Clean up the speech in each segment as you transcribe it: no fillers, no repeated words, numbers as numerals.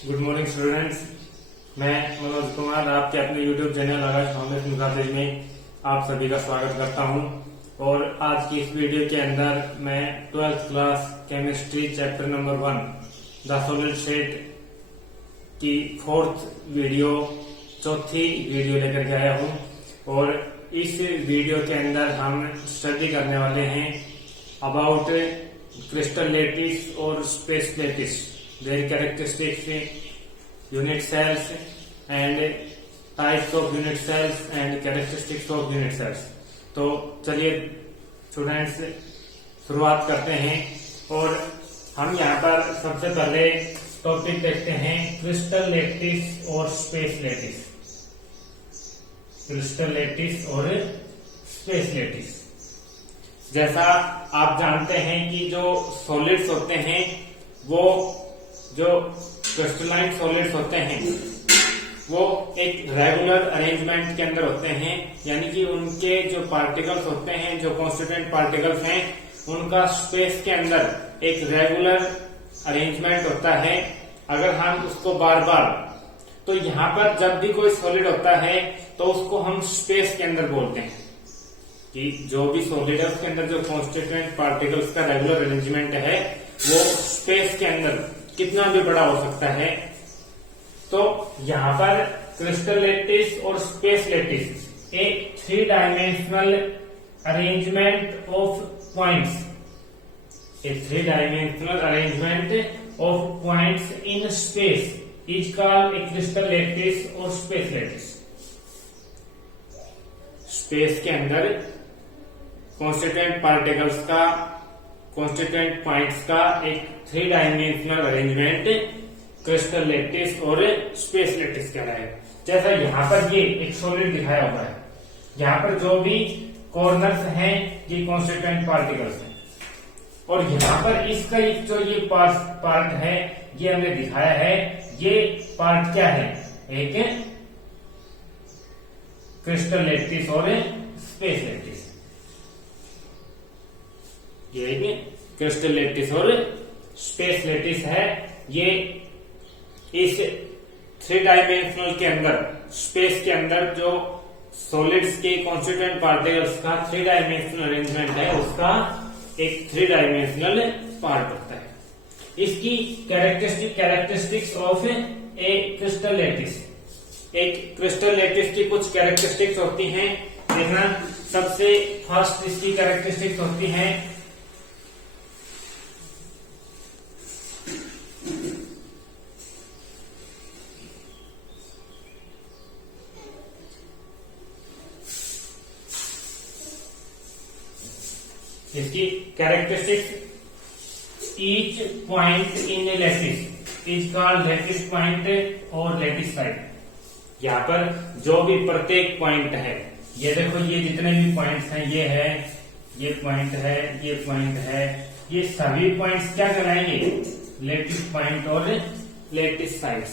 Good morning students. मैं मनोज कुमार आपके अपने यूट्यूब चैनल आकाश फाउंडेशन क्लासेज में आप सभी का स्वागत करता हूं। और आज की इस वीडियो के अंदर मैं 12th class chemistry chapter number 1 the solid state की चौथी वीडियो लेकर के आया हूं। और इस वीडियो के अंदर हम स्टडी करने वाले हैं अबाउट क्रिस्टल लैटिस और space lattice, their characteristics, unit cells and types of unit cells and characteristics of unit cells। तो चलिए स्टूडेंट्स शुरुआत करते हैं। और हम यहाँ पर सबसे पहले टॉपिक देखते हैं क्रिस्टल लैटिस और स्पेस लैटिस। क्रिस्टल लैटिस और स्पेस लैटिस, जैसा आप जानते हैं कि जो सॉलिड्स होते हैं वो जो क्रिस्टलाइन सॉलिड्स होते हैं वो एक रेगुलर अरेंजमेंट के अंदर होते हैं, यानी कि उनके जो पार्टिकल्स होते हैं, जो कॉन्स्टिट्यूएंट पार्टिकल्स हैं, उनका स्पेस के अंदर एक रेगुलर अरेंजमेंट होता है। अगर हम उसको बार बार, तो यहाँ पर जब भी कोई सॉलिड होता है तो उसको हम स्पेस के अंदर बोलते हैं कि जो भी सॉलिड है उसके अंदर जो कॉन्स्टिट्यूएंट पार्टिकल्स का रेगुलर अरेंजमेंट है वो स्पेस के अंदर कितना भी बड़ा हो सकता है। तो यहाँ पर क्रिस्टल लैटिस और स्पेस लैटिस एक 3 डायमेंशनल अरेंजमेंट ऑफ पॉइंट्स, एक 3 dimensional arrangement of points in space is called a crystal lattice और स्पेस लैटिस। स्पेस के अंदर कॉन्स्टिट्यूएंट पार्टिकल्स का, कॉन्स्टिट्यूएंट पॉइंट्स का एक 3 डायमेंशनल अरेंजमेंट क्रिस्टल लैटिस और स्पेस लैटिस कहलाएगा। जैसा यहाँ पर ये एक सॉलिड दिखाया हुआ है, यहाँ पर जो भी कॉर्नर्स हैं ये कॉन्स्टिट्यूएंट पार्टिकल्स हैं, और यहाँ पर इसका एक जो ये पार्ट है ये हमने दिखाया है, ये पार्ट क्या है, एक क्रिस्टल लैटिस और स्पेस लैटिस। ये एक क्रिस्टल लैटिस और स्पेस लैटिस है। ये इस 3 डायमेंशनल के अंदर, स्पेस के अंदर जो सॉलिड्स के कॉन्स्टिट्यूएंट पार्टिकल्स का 3 डायमेंशनल अरेंजमेंट है उसका एक 3 डायमेंशनल पार्ट होता है। इसकी characteristics of a crystal lattice, एक क्रिस्टल लैटिस की कुछ कैरेक्टरिस्टिक्स होती हैं। देखना, सबसे फर्स्ट इसकी कैरेक्टरिस्टिक्स होती हैं इसकी characteristics, each point in A lattice is called lattice point और लैटिस साइड। यहाँ पर जो भी प्रत्येक पॉइंट है, ये देखो ये जितने भी पॉइंट्स हैं, ये है, ये पॉइंट है, ये पॉइंट है, ये सभी पॉइंट्स क्या कराएंगे, लैटिस पॉइंट और lattice sides.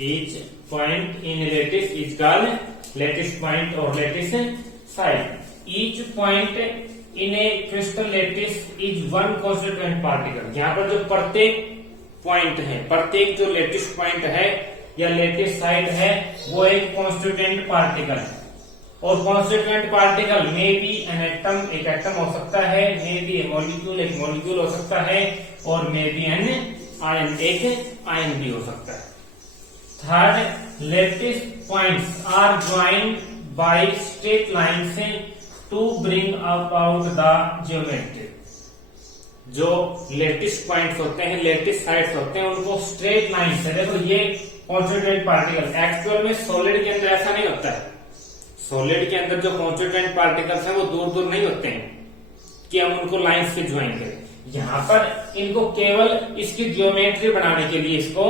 Each point in lattice is called lattice point और lattice side. Each point in a crystal lattice is one constituent particle. यहाँ पर जो प्रत्येक पॉइंट है, प्रत्येक जो लैटिस पॉइंट है या लैटिस साइड है वो एक कॉन्स्टिट्यूएंट पार्टिकल है। और कॉन्स्टिट्यूएंट पार्टिकल में भी एन एटम, एक एटम हो सकता है, मे बी ए मॉलिक्यूल, एक मॉलिक्यूल हो सकता है, और मे बी एन आयन, एक आयन भी हो सकता है। Third, lattice points are joined by straight lines to bring about the geometry. जो लैटिस पॉइंट्स होते हैं, लैटिस साइड्स होते हैं, उनको स्ट्रेट लाइन से, देखो ये कॉन्स्टिट्यूएंट पार्टिकल, एक्चुअल में सॉलिड के अंदर ऐसा नहीं होता है। सॉलिड के अंदर जो कॉन्स्टिट्यूएंट पार्टिकल्स हैं वो दूर दूर नहीं होते हैं कि हम उनको लाइन से ज्वाइन करें। यहाँ पर इनको केवल इसकी ज्योमेट्री बनाने के लिए इसको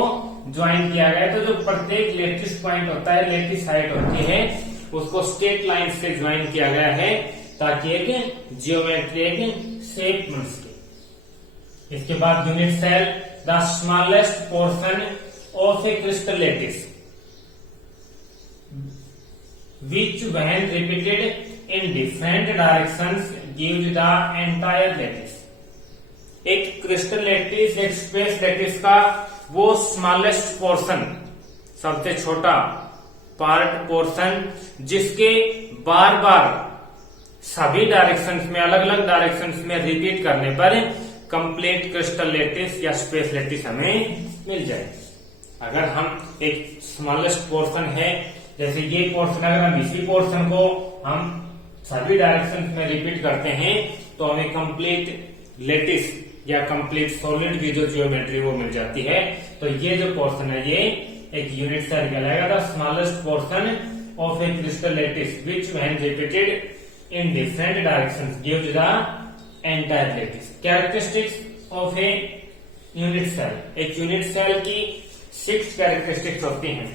ज्वाइन किया गया है। तो जो प्रत्येक लैटिस पॉइंट होता है, लैटिस साइड होती है, उसको स्ट्रेट लाइन से ज्वाइन किया गया है ताकि एक जियोमेट्री, एक शेप बन सके। इसके बाद unit cell, the smallest portion of a crystal lattice which when repeated in different directions gives the entire lattice। एक क्रिस्टल लैटिस, एक स्पेस लैटिस का वो स्मॉलेस्ट पोर्शन, सबसे छोटा पार्ट पोर्शन, जिसके बार बार सभी डायरेक्शंस में, अलग अलग डायरेक्शंस में रिपीट करने पर कंप्लीट क्रिस्टल लैटिस या स्पेस लैटिस हमें मिल जाए। अगर हम एक स्मॉलेस्ट पोर्शन है, जैसे ये पोर्शन, अगर हम इसी पोर्शन को हम सभी डायरेक्शंस में रिपीट करते हैं तो हमें कंप्लीट लैटिस या कंप्लीट सॉलिड की जो ज्योमेट्री वो मिल जाती है। तो ये जो पोर्शन है ये एक यूनिट सेल कहलाएगा, the smallest portion of a crystal lattice which when repeated in different directions gives the entire lattice. Characteristics of a unit cell, एक यूनिट सेल की 6 कैरेक्टरिस्टिक्स होती हैं।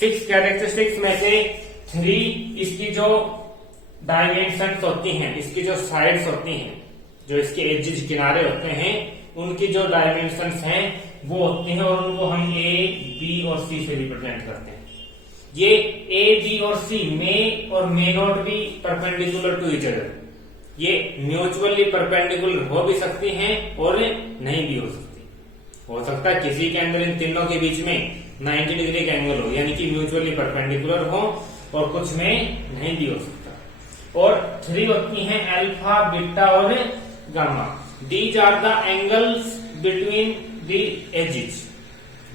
6 कैरेक्टरिस्टिक्स में से 3 इसकी जो डायमेंशंस होती हैं, इसकी जो साइड्स होती हैं, जो इसके एजेस किनारे होते हैं, उनकी जो डायमेंशंस हैं वो होती हैं और उनको हम ए, बी और सी से रिप्रेजेंट करते हैं। ये ए, बी और सी मे और may not be perpendicular to each other, ये म्यूचुअली परपेंडिकुलर हो भी सकती हैं और नहीं भी हो सकती। हो सकता है किसी के अंदर इन तीनों के बीच में 90 डिग्री का एंगल हो, यानी कि म्यूचुअली परपेंडिकुलर हो, और कुछ में नहीं भी हो सकता। और 3 होती हैं अल्फा, बीटा और gamma. These are the angles between the axes,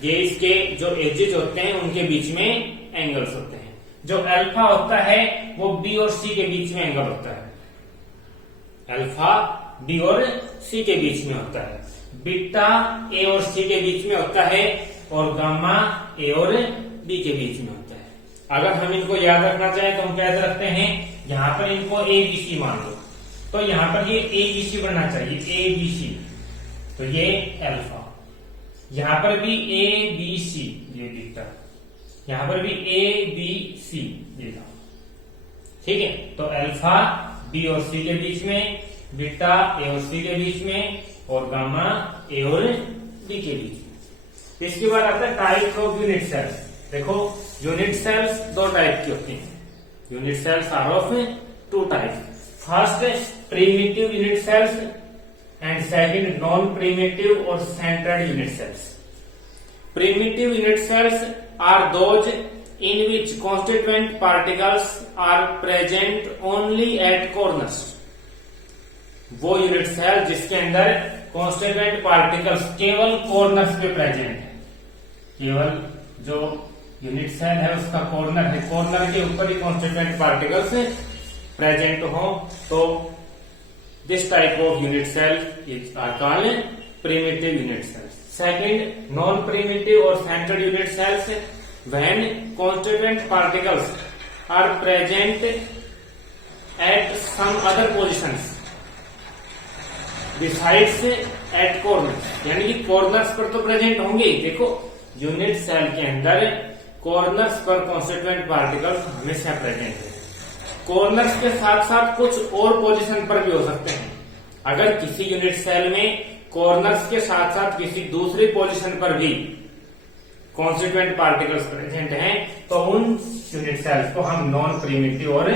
ये इसके जो एजेस होते हैं उनके बीच में एंगल्स होते हैं। जो अल्फा होता है वो बी और सी के बीच में एंगल होता है, अल्फा बी और सी के बीच में होता है। बीटा ए और सी के बीच में होता है और गामा ए और बी के बीच में होता है। अगर हम इनको याद रखना चाहें तो हम कैसे रखते हैं, यहाँ पर इनको ए बी सी मान लो, तो यहाँ पर ये ए बी सी बनना चाहिए, ए बी सी, तो ये अल्फा। यहाँ पर भी ए बी सी, ये बीटा, यहाँ पर भी ए बी सी, ये गामा। ठीक है, तो अल्फा बी और सी के बीच में, बीटा ए और सी के बीच में, और गामा ए और बी के बीच में। इसके बाद आता है टाइप ऑफ यूनिट सेल्स। देखो यूनिट सेल्स 2 टाइप की होती हैं। Unit cells are of 2 type. First primitive unit cells and second non primitive और central unit cells. Primitive unit cells are those in which constituent particles are present only at corners। वो unit cell जिसके अंदर constituent particles केवल corners पे present है, केवल जो unit cell है उसका कॉर्नर है, कॉर्नर के ऊपर ही कॉन्स्टिट्यूएंट पार्टिकल्स प्रेजेंट हो, तो this type of unit cell is are called primitive unit cells. Second non primitive और central unit cells when constituent particles are present at some other positions besides at corners, यानी कि corners पर तो present होंगे ही। देखो unit cell के अंदर corners पर कॉन्स्टिट्यूएंट पार्टिकल्स हमेशा प्रेजेंट है। कॉर्नर्स के साथ साथ कुछ और पोजीशन पर भी हो सकते हैं। अगर किसी यूनिट सेल में कॉर्नर्स के साथ साथ किसी दूसरी पोजीशन पर भी कॉन्स्टिट्यूएंट पार्टिकल्स प्रेजेंट हैं तो उन यूनिट सेल्स को हम नॉन प्रिमिटिव और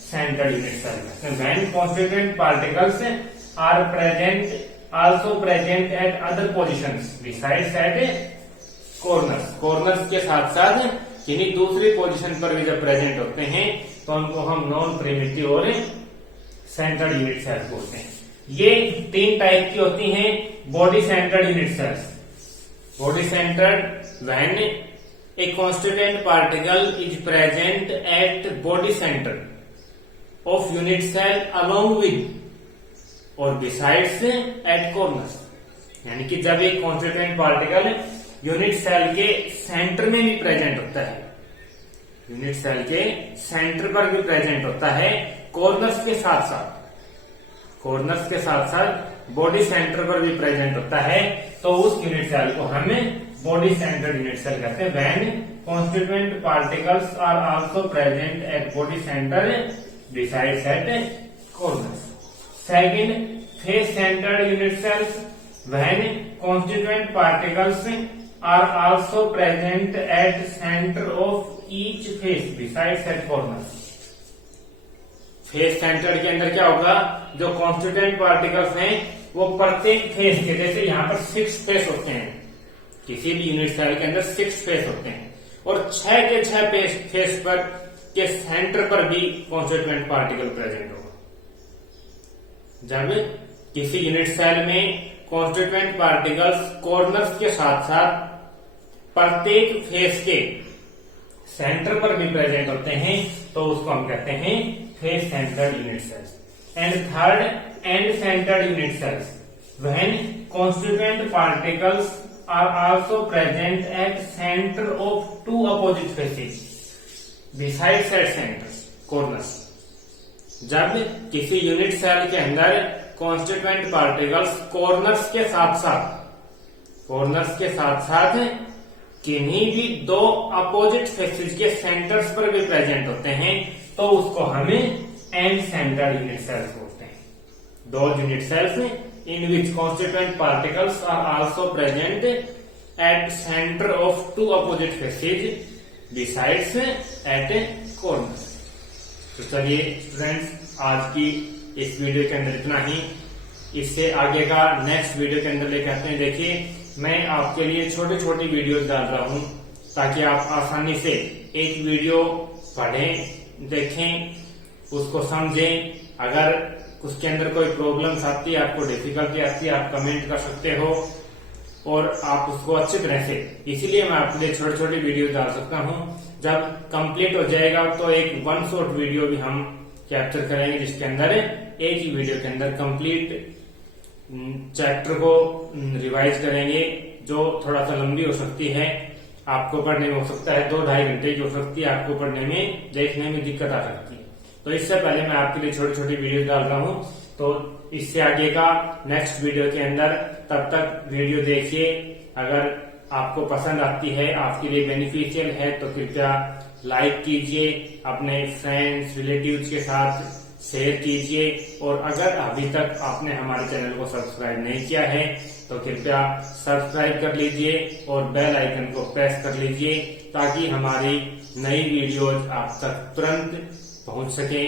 सेंट्रल यूनिट सेल कहते हैं। When constituent particles are present also present at other positions besides at corners, corners के साथ साथ किन्हीं दूसरी पोजीशन पर भी जब प्रेजेंट होते हैं तो उनको हम नॉन प्रिमिटिव और सेंट्रल यूनिट सेल्स बोलते हैं। ये 3 टाइप की होती हैं body central unit cells. Body centered when a constituent particle is present at body center of unit cell along with or besides at corners, यानी कि जब एक constituent particle यूनिट सेल के सेंटर में भी प्रेजेंट होता है, यूनिट सेल के सेंटर पर भी प्रेजेंट होता है, कॉर्नर्स के साथ साथ बॉडी सेंटर पर भी प्रेजेंट होता है, तो उस यूनिट सेल को हम बॉडी सेंटर यूनिट सेल कहते हैं। When constituent particles are also present at body centre besides at corners. Second face centred unit cells when constituent particles are also present at centre of each face besides at corners. Face centre के अंदर क्या होगा, जो constituent particles हैं वो प्रत्येक face के, जैसे यहाँ पर 6 फेस होते हैं, किसी भी यूनिट सेल के अंदर 6 फेस होते हैं और 6 के 6 फेस पर के सेंटर पर भी कॉन्स्टिट्यूएंट पार्टिकल प्रेजेंट होगा। जब किसी यूनिट सेल में कॉन्स्टिट्यूएंट पार्टिकल्स कॉर्नर्स के साथ साथ प्रत्येक फेस के सेंटर पर भी प्रेजेंट होते हैं तो उसको हम कहते हैं face centred unit cells. And third, end centred unit cells when constituent particles are also present at center of two opposite faces besides at centers corners। जब किसी यूनिट सेल के अंदर कॉन्स्टिट्यूएंट पार्टिकल्स कॉर्नर्स के साथ किन्हीं भी दो opposite faces के सेंटर्स पर भी प्रेजेंट होते हैं तो उसको हमें एंड सेंटर्ड यूनिट सेल्स बोलते हैं। दो unit cells in which constituent particles are also present at center of two opposite faces besides at corners। तो चलिए स्टूडेंट्स, आज की इस वीडियो के अंदर इतना ही। इससे आगे का नेक्स्ट वीडियो के अंदर लेकर आते हैं। देखिए, मैं आपके लिए छोटी छोटी वीडियो डाल रहा हूं ताकि आप आसानी से एक वीडियो पढ़ें, देखें, उसको समझें। अगर उसके अंदर कोई प्रॉब्लम्स आती है, आपको डिफिकल्टी आती है, आप कमेंट कर सकते हो और आप उसको अच्छी तरह से, इसीलिए मैं आपके लिए छोटी छोटी वीडियो डाल सकता हूं। जब कंप्लीट हो जाएगा तो एक वन शॉट वीडियो भी हम कैप्चर करेंगे जिसके अंदर एक ही वीडियो के अंदर कंप्लीट चैप्टर को रिवाइज करेंगे, जो थोड़ा सा लंबी हो सकती है, आपको पढ़ने में हो सकता है 2-2.5 घंटे की हो सकती है, आपको पढ़ने में देखने में दिक्कत आ सकती है। तो इससे पहले मैं आपके लिए छोटी छोटी वीडियो डाल रहा हूं, तो इससे आगे का नेक्स्ट वीडियो के अंदर, तब तक वीडियो देखिए। अगर आपको पसंद आती है, आपके लिए बेनिफिशियल है तो कृपया लाइक कीजिए, अपने फ्रेंड्स रिलेटिव्स के साथ शेयर कीजिए और अगर अभी तक आपने हमारे चैनल को सब्सक्राइब नहीं किया है तो कृपया सब्सक्राइब कर लीजिए और बेल आइकन को प्रेस कर लीजिए ताकि हमारी नई वीडियोज आप तक तुरंत पहुंच सके।